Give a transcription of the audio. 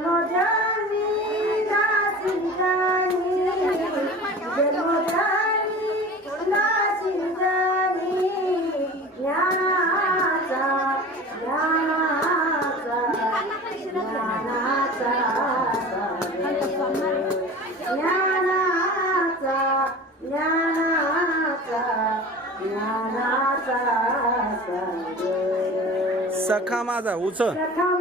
जन्मोजन्मी नाचिंतानी जन्मोजन्मी नाचिंतानी ज्ञानाचा ज्ञानाचा ज्ञानाचा ज्ञानाचा ज्ञानाचा ज्ञानाचा सखा माझा उच सखा